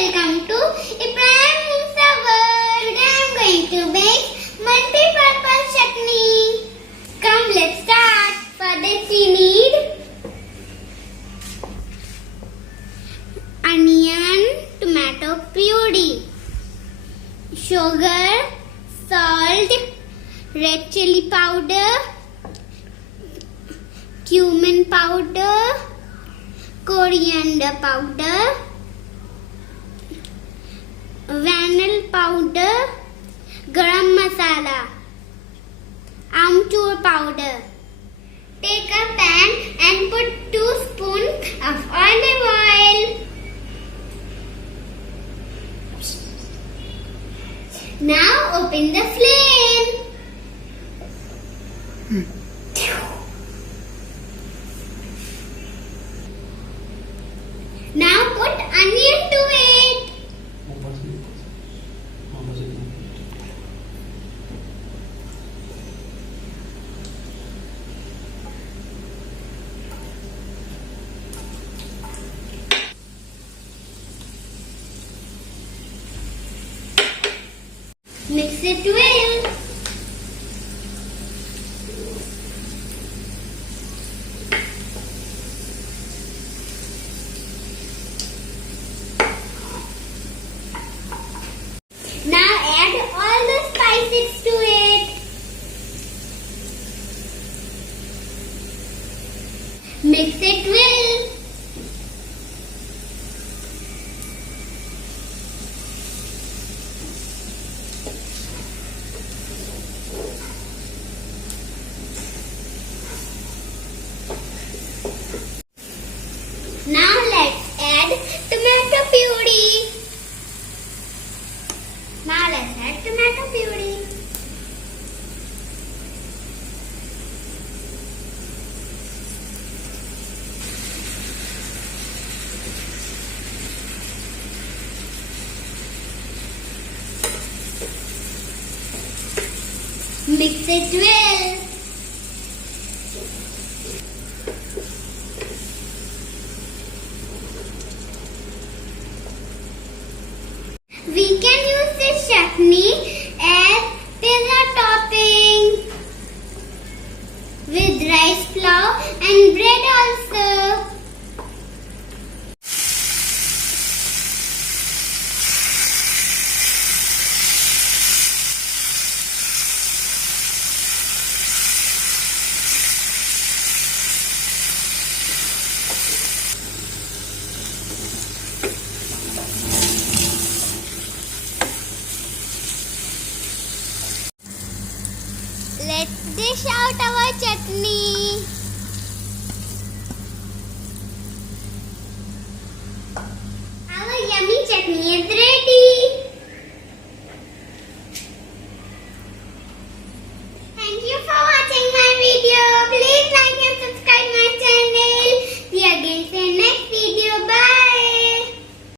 welcome to IBRAHEEM MOOSA world. Today I'm going to make multi-purpose chutney. Come, let's start. For this we need onion, tomato puree, sugar, salt, red chili powder, cumin powder, coriander powder, vanilla powder, garam masala, amchur powder. Take a pan and put 2 spoons of olive oil. Now open the flame. Now put onion to it. Mix it well. Now add all the spices to it. Mix it well. Now let's add tomato puree. Mix it well. We can use this chutney as pizza topping with rice flour and bread also. Let's dish out our chutney. Our yummy chutney is ready. Thank you for